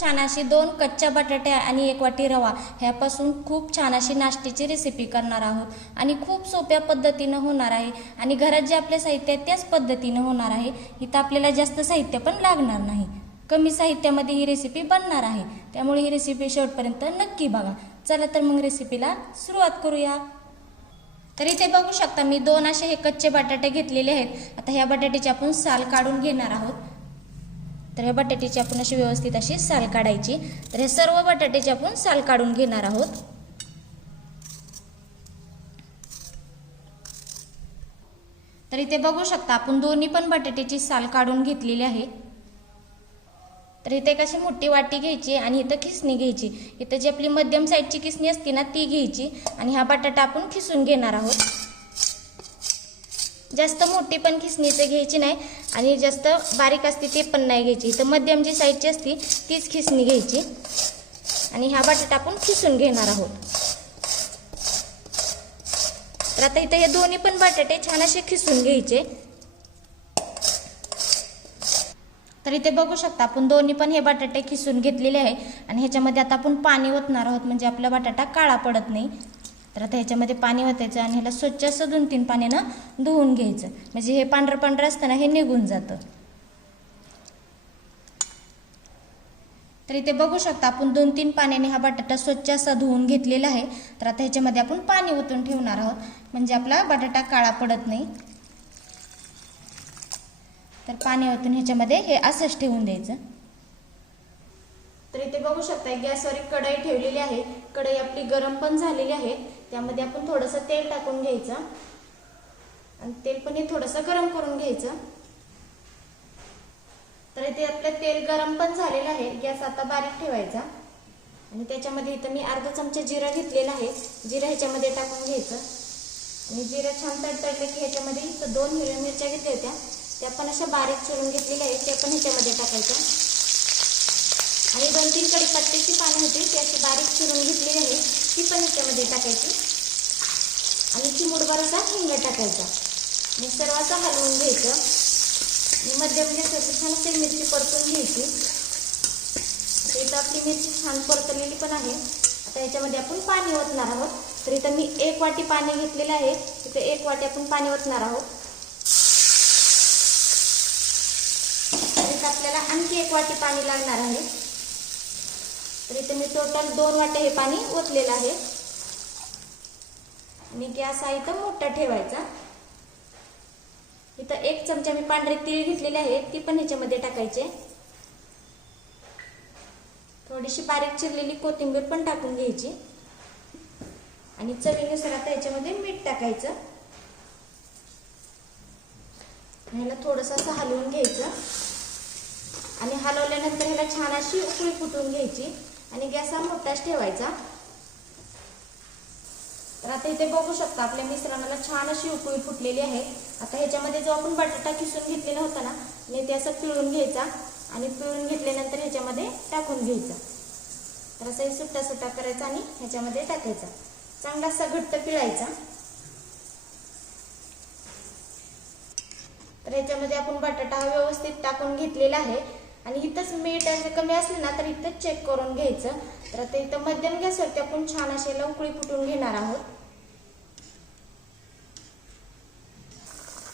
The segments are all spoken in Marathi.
छान अशी दोन कच्च्या बटाट्या आणि एक वाटी रवा ह्यापासून खूप छान अशी नाश्त्याची रेसिपी करणार आहोत. आणि खूप सोप्या पद्धतीनं होणार आहे. आणि घरात जे आपले साहित्य आहे त्याच पद्धतीनं होणार आहे. इथं आपल्याला जास्त साहित्य पण लागणार नाही. कमी साहित्यामध्ये ही रेसिपी बनणार आहे. त्यामुळे ही रेसिपी शेवटपर्यंत नक्की बघा. चला तर मग रेसिपीला सुरुवात करूया. तर इथे बघू शकता मी दोन असे हे कच्चे बटाटे घेतलेले आहेत. आता ह्या बटाट्याची आपण साल काढून घेणार आहोत. तर ह्या बटाट्याची आपण अशी व्यवस्थित अशी साल काढायची. तर हे सर्व बटाट्याची आपण साल काढून घेणार आहोत. तर इथे बघू शकता आपण दोन्ही पण बटाट्याची साल काढून घेतलेली आहे. तर इथे कशी मोठी वाटी घ्यायची आणि इथं खिसणी घ्यायची. इथं जी आपली मध्यम साईजची खिसणी असते ना ती घ्यायची आणि हा बटाटा आपण खिसून घेणार आहोत. जास्त मोठी पण खिसणीचं घ्यायची नाही आणि जास्त बारीक असते ते पण नाही घ्यायची. इथं मध्यम जी साईजची असती तीच खिसणी घ्यायची. आणि हा बटाटा आपण खिसून घेणार आहोत. तर आता इथं हे दोन्ही पण बटाटे छान असे खिसून घ्यायचे. तर इथे बघू शकता आपण दोन्ही पण हे बटाटे खिसून घेतलेले आहे. आणि ह्याच्यामध्ये आता आपण पाणी ओतणार आहोत म्हणजे आपला बटाटा काळा पडत नाही. तर आता ह्याच्यामध्ये पाणी ओतायचं आणि ह्याला स्वच्छ असं दोन तीन पाण्यानं धुवून घ्यायचं. म्हणजे हे पांढरं पांढरं असताना हे निघून जातं. तर इथे बघू शकता आपण दोन तीन पाण्याने हा बटाटा स्वच्छ असा धुवून घेतलेला आहे. तर आता ह्याच्यामध्ये आपण पाणी ओतून ठेवणार आहोत. म्हणजे आपला बटाटा काळा पडत नाही. तर पाणी ओतून ह्याच्यामध्ये हे असंच ठेवून द्यायचं. तर इथे बघू शकता गॅसवर एक कढई ठेवलेली आहे. कढई आपली गरम पण झालेली आहे. त्यामध्ये आपण थोडंसं तेल टाकून घ्यायचं. आणि तेल पण हे थोडंसं गरम करून घ्यायचं. तर इथे आपलं तेल गरम पण झालेलं आहे. गॅस आता बारीक ठेवायचा. आणि त्याच्यामध्ये इथं मी अर्धा चमचा जिरा घेतलेला आहे. जिरा ह्याच्यामध्ये टाकून घ्यायचं. आणि जिरा छान तडतडलं की ह्याच्यामध्ये इथं दोन हिरव्या मिरच्या घेतल्या होत्या. त्या पण अशा बारीक चिरून घेतलेल्या आहेत. त्या पण ह्याच्यामध्ये टाकायच्या. आणि दोन तीन कडीपत्त्याची पानं होती. ती अशी बारीक चिरून घेतलेली आहे. ती पण ह्याच्यामध्ये टाकायची. आणि चिमुडभर असा हिंग टाकायचा. आणि सर्व असं हलवून घ्यायचं. आणि मध्यम गॅसवरती छान अशी मिरची परतून घ्यायची. इथं आपली मिरची छान परतलेली पण आहे. आता याच्यामध्ये आपण पाणी ओतणार आहोत. तर इथं मी एक वाटी पाणी घेतलेलं आहे. तिथे एक वाटी आपण पाणी ओतणार आहोत. तर इथं आपल्याला आणखी एक वाटी पाणी लागणार आहे. तर इथे मी टोटल दोन वाटे हे पाणी ओतलेलं आहे. आणि गॅस हा इथं मोठा ठेवायचा. इथं एक चमचा मी पांढरे तीळ घेतलेले आहे ती पण ह्याच्यामध्ये टाकायचे. थोडीशी बारीक चिरलेली कोथिंबीर पण टाकून घ्यायची. आणि चवीनुसार आता याच्यामध्ये मीठ टाकायचं. ह्याला थोडंसं असं हलवून घ्यायचं. आणि हलवल्यानंतर ह्याला छान अशी उकळी फुटून घ्यायची. आणि गॅस हा मोठाच ठेवायचा. तर आता इथे बघू शकता आपल्या मिश्रणाला छान अशी उकळी फुटलेली आहे. आता ह्याच्यामध्ये जो आपण बटाटा किसून घेतलेला होता ना आणि ते असं पिळून घ्यायचा आणि पिळून घेतल्यानंतर ह्याच्यामध्ये टाकून घ्यायचा. तर असं हे सुट्टा सुट्टा करायचा आणि ह्याच्यामध्ये टाकायचा. चांगला असा घट्ट पिळायचा. तर ह्याच्यामध्ये आपण बटाटा हा व्यवस्थित टाकून घेतलेला आहे. आणि इथंच मीठ असं कमी असलं ना तर इथंच चेक करून घ्यायचं. तर आता इथं मध्यम गॅसवरती आपण छान असे लवकळी फुटून घेणार आहोत.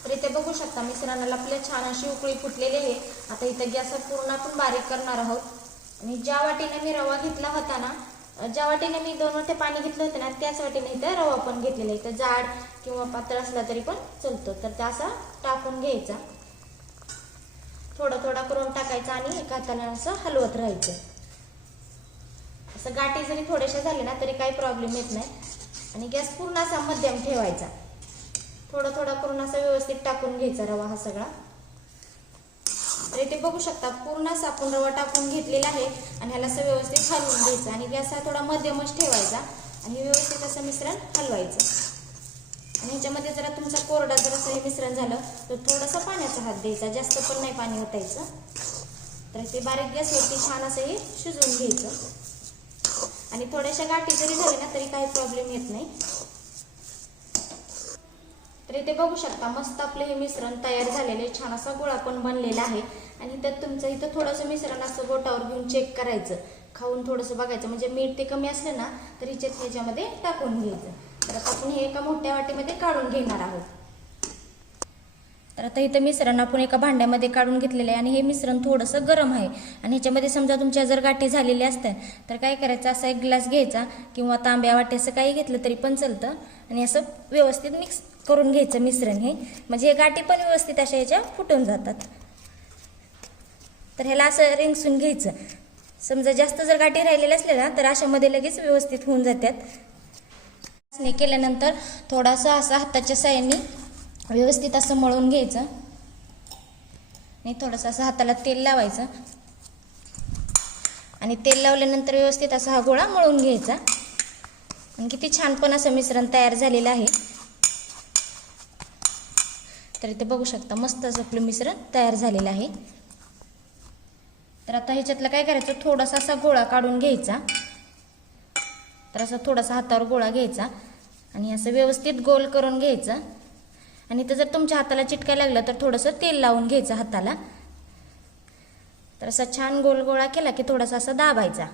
तर इथे बघू शकता मिश्रणाला आपल्या छान अशी उकळी फुटलेली आहे. आता इथं गॅस पूर्ण आपण बारीक करणार आहोत. आणि ज्या वाटीने मी रवा घेतला होता ना ज्या वाटीने मी दोन वाटे पाणी घेतलं होतं ना त्याच वाटीने इथं रवा पण घेतलेला इथं जाड किंवा पातळ असला तरी पण चालतो. तर त्या असा टाकून घ्यायचा. थोडं थोडा करून टाकायचा आणि एका हाताने असं हलवत राहायचं. असं गाठी जरी थोडेसे झाले ना तरी काही प्रॉब्लेम येत नाही. आणि गॅस पूर्ण असा मध्यम ठेवायचा. थोडा थोडा करून असा व्यवस्थित टाकून घ्यायचा रवा हा सगळा. तर इथे बघू शकता पूर्ण असा आपण रवा टाकून घेतलेला आहे आणि ह्याला असं व्यवस्थित हलवून घ्यायचं. आणि गॅस हा थोडा मध्यमच ठेवायचा आणि व्यवस्थित असं मिश्रण हलवायचं. आणि ह्याच्यामध्ये जरा तुमचा कोरडा जर असं हे मिश्रण झालं तर थोडासा पाण्याचा हात द्यायचा. जास्त पण नाही पाणी ओतायचं. तर ते बारीक गॅसवरती छान असं हे शिजवून घ्यायचं. आणि थोड्याशा गाठी जरी झाल्या ना तरी काही प्रॉब्लेम येत नाही. तर इथे बघू शकता मस्त आपलं हे मिश्रण तयार झालेलं आहे. छान असा गोळा पण बनलेला आहे. आणि त्यात तुमचं इथं थोडंसं मिश्रण असं बोटावर घेऊन चेक करायचं. खाऊन थोडंसं बघायचं. म्हणजे मीठ ते कमी असलं ना तर हिच्यात ह्याच्यामध्ये टाकून घ्यायचं. तर आता आपण हे एका मोठ्या वाटीमध्ये काढून घेणार आहोत. तर आता इथं मिश्रण आपण एका भांड्यामध्ये काढून घेतलेलं आहे आणि हे मिश्रण थोडंसं गरम आहे. आणि ह्याच्यामध्ये समजा तुमच्या जर गाठी झालेल्या असतात तर काय करायचं? असा एक ग्लास घ्यायचा किंवा तांब्या वाटी असं काही घेतलं तरी पण चालतं. आणि असं व्यवस्थित मिक्स करून घ्यायचं मिश्रण हे. म्हणजे हे गाठी पण व्यवस्थित अशा ह्याच्या फुटून जातात. तर ह्याला असं रेंगसून घ्यायचं. समजा जास्त जर गाठी राहिलेल्या असल्या ना तर अशामध्ये लगेच व्यवस्थित होऊन जातात हे केल्यानंतर थोडासा असा हाताच्या साह्याने व्यवस्थित असं मळून घ्यायचं. आणि थोडंसं असं हाताला तेल लावायचं. आणि तेल लावल्यानंतर व्यवस्थित असा हा गोळा मळून घ्यायचा. आणि किती छान पण असं मिश्रण तयार झालेलं आहे. तर इथे बघू शकता मस्त असं आपलं मिश्रण तयार झालेलं आहे. तर आता ह्याच्यातलं काय करायचं? थोडासा असा गोळा काढून घ्यायचा. तर असा थोडासा हातावर गोळा घ्यायचा आणि असं व्यवस्थित गोल करून घ्यायचं. आणि ते जर तुमच्या हाताला चिटकायला लागलं तर थोडंसं तेल लावून घ्यायचं हाताला. तर असा छान गोल गोळा केला की थोडासा असा दाबायचा.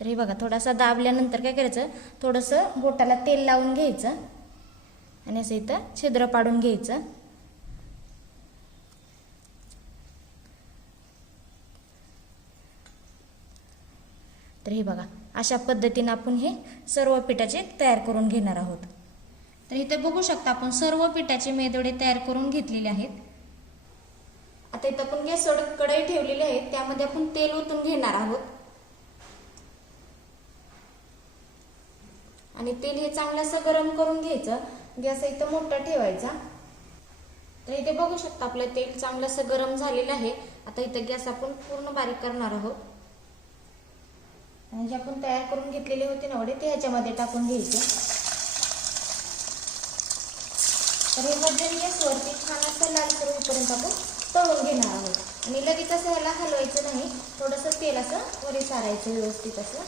तर हे बघा थोडासा दाबल्यानंतर काय करायचं? थोडंसं बोटाला तेल लावून घ्यायचं. आणि असं इथं छिद्र पाडून घ्यायचं. तर हे बघा अशा पद्धतीने आपण हे सर्व पिठाचे तयार करून घेणार आहोत. तर इथे बघू शकता आपण सर्व पिठाचे मेदोडे तयार करून घेतलेले आहेत. आता इथं आपण गॅसवर कढई ठेवलेली आहे त्यामध्ये आपण तेल ओतून घेणार आहोत. आणि तेल हे चांगलं असं गरम करून घ्यायचं गॅस इथं मोठा ठेवायचा. तर इथे बघू शकता आपलं तेल चांगलं असं गरम झालेलं आहे. आता इथं गॅस आपण पूर्ण बारीक करणार आहोत. आणि जे आपण तयार करून घेतलेले होते ना वडे ते ह्याच्यामध्ये टाकून घ्यायचे. तर हे मध्यम गॅसवरती छान असं लालसर होईपर्यंत आपण तळून घेणार आहोत. आणि लगेच असं ह्याला हलवायचं नाही. थोडंसं तेल असं वरी सारायचं व्यवस्थित असं.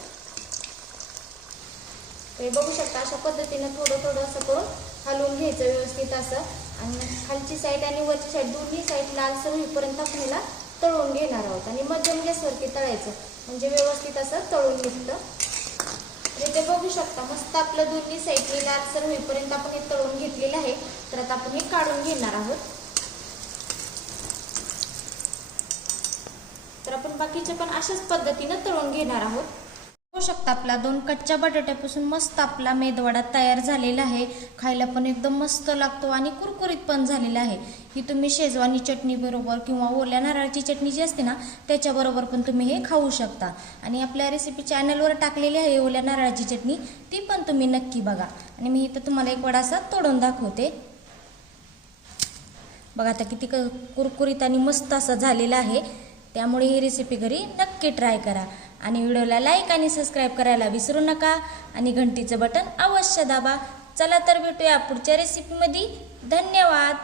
ते बघू शकता अशा पद्धतीनं थोडं थोडं असं करून हलवून घ्यायचं व्यवस्थित असं. आणि खालची साईड आणि वरची साईड दोन्ही साईड लालसर होईपर्यंत आपण ह्याला तळून घेणार आहोत. आणि मध्यम गॅसवरती तळायचं. म्हणजे व्यवस्थित असं तळून निघतं इथे बघू शकता मस्त आपलं दोन्ही साईडने लालसर होईपर्यंत आपण हे तळून घेतलेलं आहे. तर आता आपण हे काढून घेणार आहोत. तर आपण बाकीचे पण अशाच पद्धतीनं तळून घेणार आहोत. हो बघू शकता. आपला दोन कच्च्या बटाट्यापासून मस्त आपला मेदवडा तयार झालेला आहे. खायला पण एकदम मस्त लागतो आणि कुरकुरीत पण झालेला आहे. ही तुम्ही शेजवानी चटणी बरोबर किंवा ओल्या नारळाची चटणी जी असते ना त्याच्याबरोबर पण तुम्ही हे खाऊ शकता. आणि आपल्या रेसिपी चॅनलवर टाकलेली आहे ओल्या नारळाची चटणी ती पण तुम्ही नक्की बघा. आणि मी इथं तुम्हाला एक वडा असा तोडून दाखवते. बघा आता किती क कुरकुरीत आणि मस्त असं झालेलं आहे. त्यामुळे ही रेसिपी घरी नक्की ट्राय करा. आणि व्हिडिओला लाईक आणि सबस्क्राईब करायला विसरू नका. आणि घंटीचं बटन अवश्य दाबा. चला तर भेटूया पुढच्या रेसिपीमध्ये धन्यवाद.